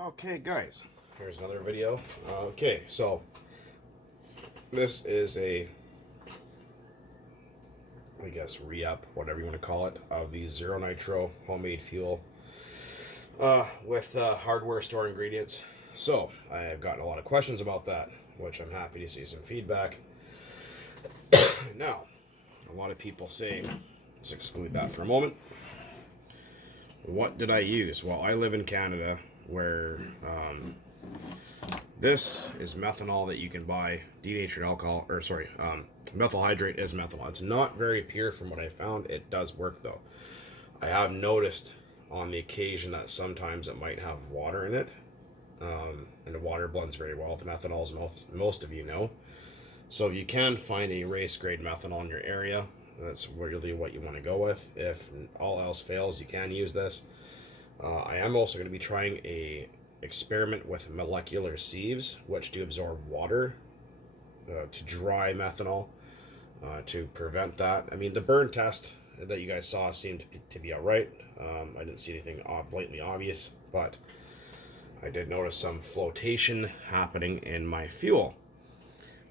Okay, guys, here's another video. Okay, so this is a, I guess, re-up, whatever you want to call it, of the zero nitro homemade fuel with hardware store ingredients. So I've gotten a lot of questions about that, which I'm happy to see some feedback. Now, a lot of people say, let's exclude that for a moment. What did I use? Well, I live in Canada, where this is methanol that you can buy, denatured alcohol, or sorry, methyl hydrate is methanol. It's not very pure from what I found. It does work though. I have noticed on the occasion that sometimes it might have water in it, and the water blends very well with methanol, as most of you know. So if you can find a race grade methanol in your area, that's really what you want to go with. If all else fails, you can use this. I am also going to be trying a experiment with molecular sieves, which do absorb water to dry methanol to prevent that. I mean, the burn test that you guys saw seemed to be alright. I didn't see anything blatantly obvious, but I did notice some flotation happening in my fuel.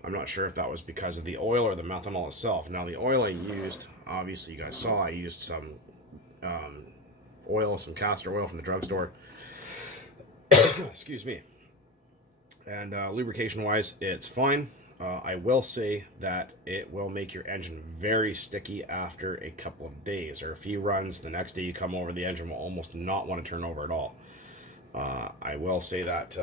I'm not sure if that was because of the oil or the methanol itself. Now, the oil I used, obviously you guys saw, I used some oil, some castor oil from the drugstore. Excuse me. And lubrication-wise, it's fine. I will say that it will make your engine very sticky after a couple of days or a few runs. The next day you come over, the engine will almost not want to turn over at all. I will say that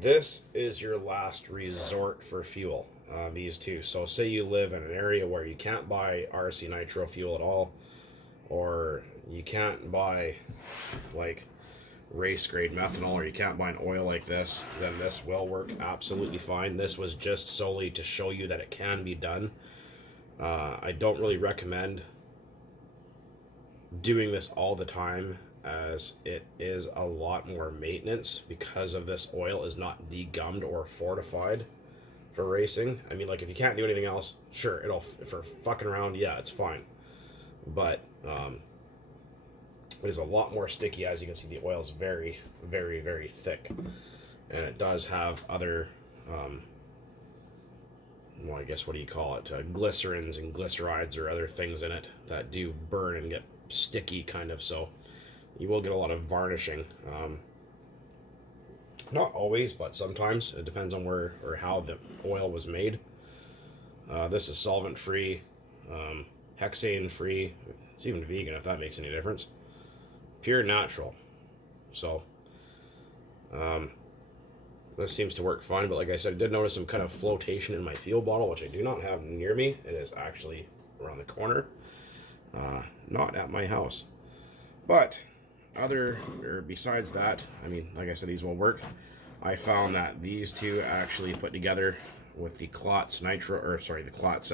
this is your last resort for fuel, these two. So say you live in an area where you can't buy RC nitro fuel at all, or you can't buy like race grade methanol, or you can't buy an oil like this, then this will work absolutely fine. This was just solely to show you that it can be done. I don't really recommend doing this all the time, as it is a lot more maintenance because of this oil is not degummed or fortified for racing. I mean, like, if you can't do anything else, sure, it'll, for fucking around, yeah, it's fine. But it is a lot more sticky. As you can see, the oil is very, very, very thick, and it does have other well, I guess, what do you call it, glycerins and glycerides or other things in it that do burn and get sticky kind of. So you will get a lot of varnishing. Not always, but sometimes. It depends on where or how the oil was made. This is solvent-free, hexane-free. It's even vegan, if that makes any difference. Pure natural. So, this seems to work fine. But like I said, I did notice some kind of flotation in my fuel bottle, which I do not have near me. It is actually around the corner. Not at my house. But besides that, I mean, like I said, these will work. I found that these two actually put together with the Klotz nitro, or sorry, the Klotz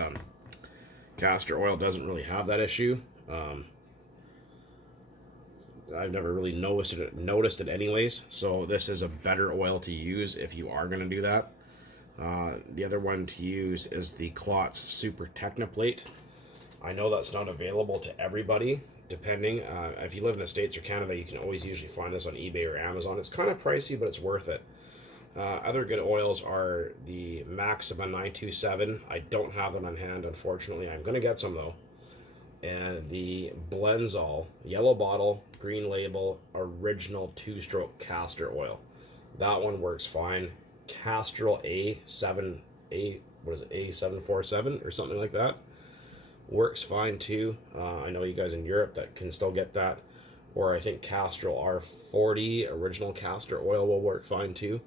castor oil doesn't really have that issue. I've never really noticed it anyways. So this is a better oil to use if you are going to do that. The other one to use is the Klotz Super Technoplate. I know that's not available to everybody. Depending, if you live in the States or Canada, you can always usually find this on eBay or Amazon. It's kind of pricey, but it's worth it. Other good oils are the Maxima 927. I don't have them on hand, unfortunately. I'm going to get some, though. And the Blenzol, yellow bottle, green label, original 2-stroke castor oil. That one works fine. Castrol A747 or something like that. Works fine too. I know you guys in Europe that can still get that. Or I think Castrol R40 original castor oil will work fine too.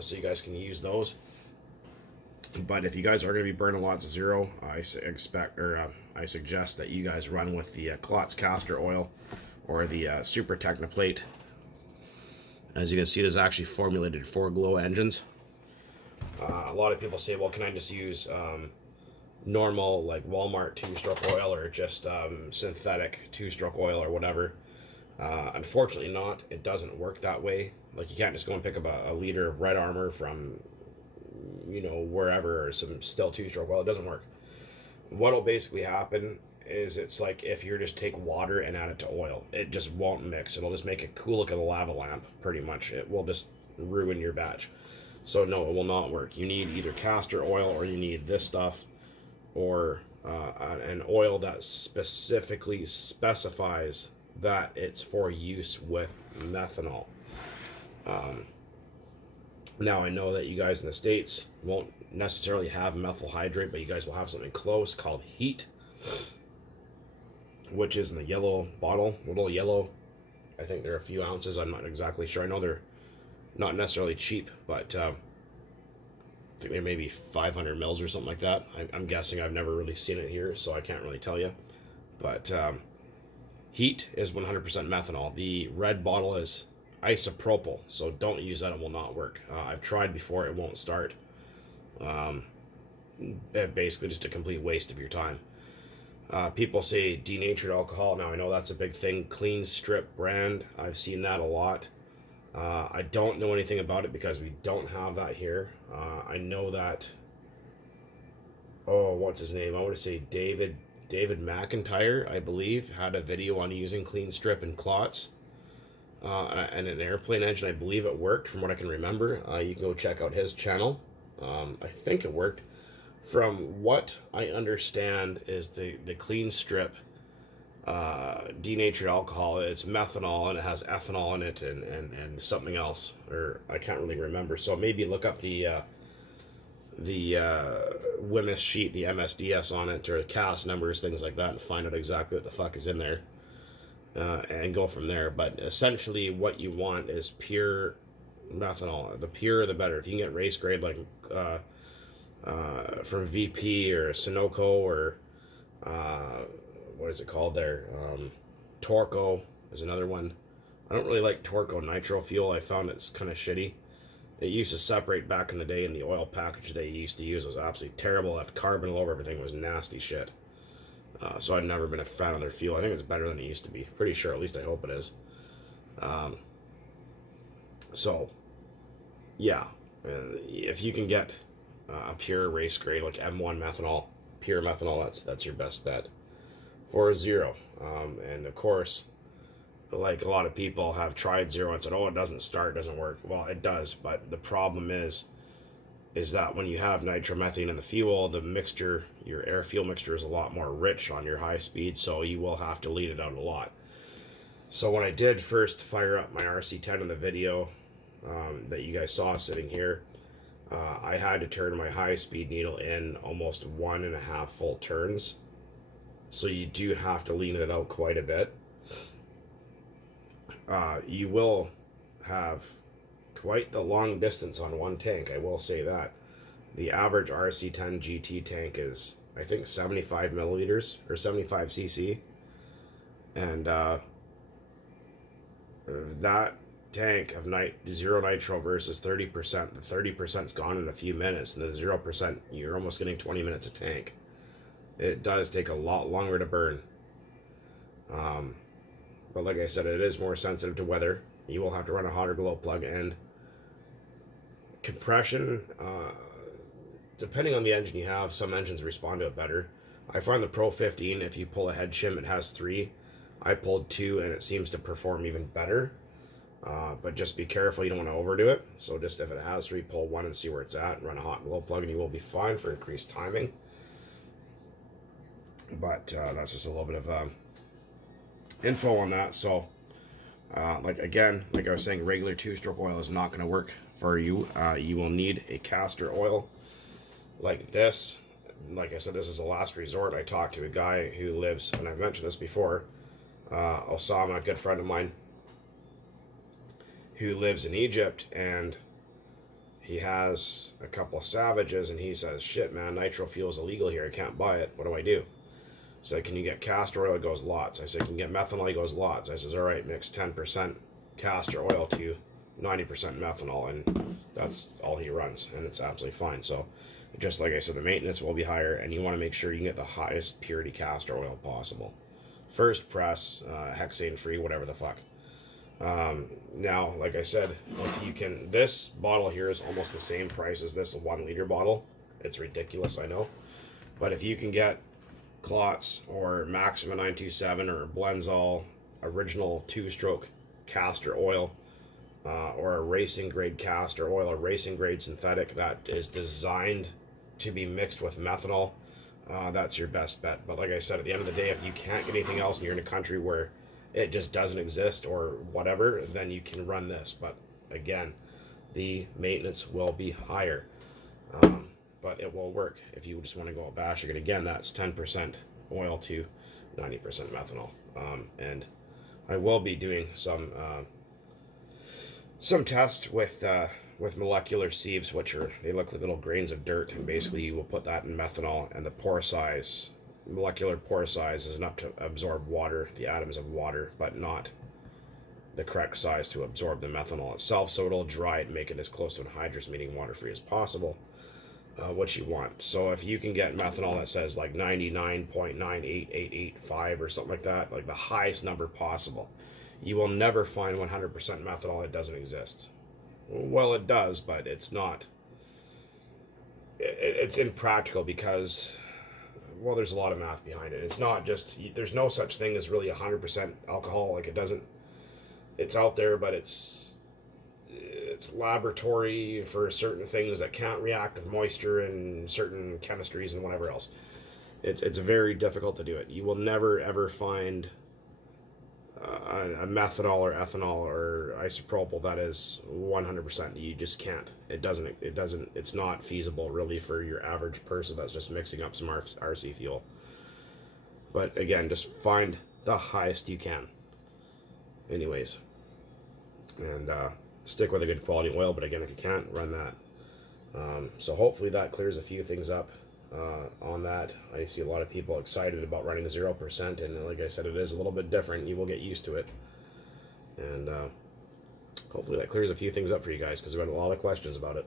So you guys can use those. But if you guys are going to be burning lots of zero, I suggest that you guys run with the Klotz castor oil or the Super Technoplate. As you can see, it is actually formulated for glow engines. A lot of people say, well, can I just use normal, like Walmart 2-stroke oil, or just synthetic 2-stroke oil or whatever? Unfortunately not. It doesn't work that way. Like, you can't just go and pick up a liter of Red Armor from, you know, wherever, or some still 2-stroke oil. It doesn't work. What'll basically happen is it's like if you just take water and add it to oil, it just won't mix. It'll just make it cool like a lava lamp, pretty much. It will just ruin your batch. So no, it will not work. You need either castor oil, or you need this stuff, or an oil that specifically specifies that it's for use with methanol. Now, I know that you guys in the States won't necessarily have methyl hydrate, but you guys will have something close called heat, which is in the yellow bottle, little yellow. I think they're a few ounces. I'm not exactly sure. I know they're not necessarily cheap, but I think they're maybe 500 mils or something like that. I'm guessing. I've never really seen it here, so I can't really tell you. But heat is 100% methanol. The red bottle is isopropyl, so don't use that. It will not work. I've tried before. It won't start. Basically just a complete waste of your time. People say denatured alcohol. Now, I know that's a big thing. Clean Strip brand. I've seen that a lot. I don't know anything about it because we don't have that here. I know that, what's his name? I want to say David McIntyre, I believe, had a video on using Clean Strip and clots. And an airplane engine. I believe it worked from what I can remember. You can go check out his channel. I think it worked. From what I understand is the Clean Strip denatured alcohol, it's methanol and it has ethanol in it and something else, or I can't really remember. So maybe look up the WMS sheet, the MSDS on it, or CAS numbers, things like that, and find out exactly what the fuck is in there. And go from there. But essentially what you want is pure methanol. The purer the better. If you can get race grade like from VP or Sunoco or what is it called there? Torco is another one. I don't really like Torco nitro fuel. I found it's kind of shitty. It used to separate back in the day, and the oil package they used to use was absolutely terrible. Left carbon all over everything. It was nasty shit. So I've never been a fan of their fuel. I think it's better than it used to be. Pretty sure, at least I hope it is. So, yeah. If you can get a pure race grade, like M1 methanol, pure methanol, that's your best bet. For zero. And of course, like a lot of people have tried zero and said, oh, it doesn't start, it doesn't work. Well, it does, but the problem is that when you have nitromethane in the fuel, the mixture, your air fuel mixture, is a lot more rich on your high speed, so you will have to lead it out a lot. So when I did first fire up my RC10 in the video that you guys saw sitting here, I had to turn my high speed needle in almost 1.5 full turns. So you do have to lean it out quite a bit. You will have quite the long distance on one tank, I will say that. The average RC10 GT tank is, I think, 75 milliliters or 75 cc. And that tank of zero nitro versus 30%, the 30%'s gone in a few minutes, and the 0%, you're almost getting 20 minutes a tank. It does take a lot longer to burn. But like I said, it is more sensitive to weather. You will have to run a hotter glow plug, and compression, depending on the engine you have, some engines respond to it better. I find the Pro 15, if you pull a head shim, it has 3. I pulled 2 and it seems to perform even better. But just be careful, you don't want to overdo it. So just if it has 3, pull 1 and see where it's at, and run a hot glow plug, and you will be fine for increased timing. But that's just a little bit of info on that. So like I was saying, regular 2-stroke oil is not going to work for you. You will need a castor oil like this. Like I said, this is a last resort. I talked to a guy who lives, and I've mentioned this before, Osama, a good friend of mine, who lives in Egypt, and he has a couple of Savages, and he says, shit, man, nitro fuel is illegal here. I can't buy it. What do I do? So can you get castor oil? He goes, lots. I said, can you get methanol? He goes, lots. I says, all right, mix 10% castor oil to 90% methanol, and that's all he runs, and it's absolutely fine. So just like I said, the maintenance will be higher, and you want to make sure you can get the highest purity castor oil possible. First press, hexane free, whatever the fuck. Now, like I said, if you can, this bottle here is almost the same price as this 1 liter bottle. It's ridiculous, I know. But if you can get Klotz or Maxima 927 or Blenzol original 2-stroke castor oil, or a racing grade castor oil, or racing grade synthetic that is designed to be mixed with methanol, that's your best bet. But like I said, at the end of the day, if you can't get anything else and you're in a country where it just doesn't exist or whatever, then you can run this. But again, the maintenance will be higher, but it will work if you just want to go bashing it. Again, that's 10% oil to 90% methanol, and I will be doing some tests with molecular sieves, which they look like little grains of dirt, and basically you will put that in methanol, and the pore size, molecular pore size, is enough to absorb water, the atoms of water, but not the correct size to absorb the methanol itself. So it'll dry it and make it as close to anhydrous, meaning water-free, as possible, what you want. So if you can get methanol that says like 99.98885 or something like that, like the highest number possible, you will never find 100% methanol. It doesn't exist. Well, it does, but it's not. It's impractical because, well, there's a lot of math behind it. It's not just, there's no such thing as really 100% alcohol. Like, it doesn't, it's out there, but it's laboratory for certain things that can't react with moisture and certain chemistries and whatever else. It's very difficult to do it. You will never ever find a methanol or ethanol or isopropyl that is 100%. You just can't. It's not feasible really for your average person that's just mixing up some RC fuel. But again, just find the highest you can. Anyways, and stick with a good quality oil, but again, if you can't, run that. So hopefully that clears a few things up on that. I see a lot of people excited about running 0%, and like I said, it is a little bit different. You will get used to it, and hopefully that clears a few things up for you guys, because I've got a lot of questions about it.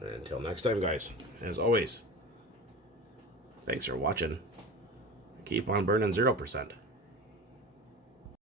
And until next time, guys, as always, thanks for watching. Keep on burning 0%.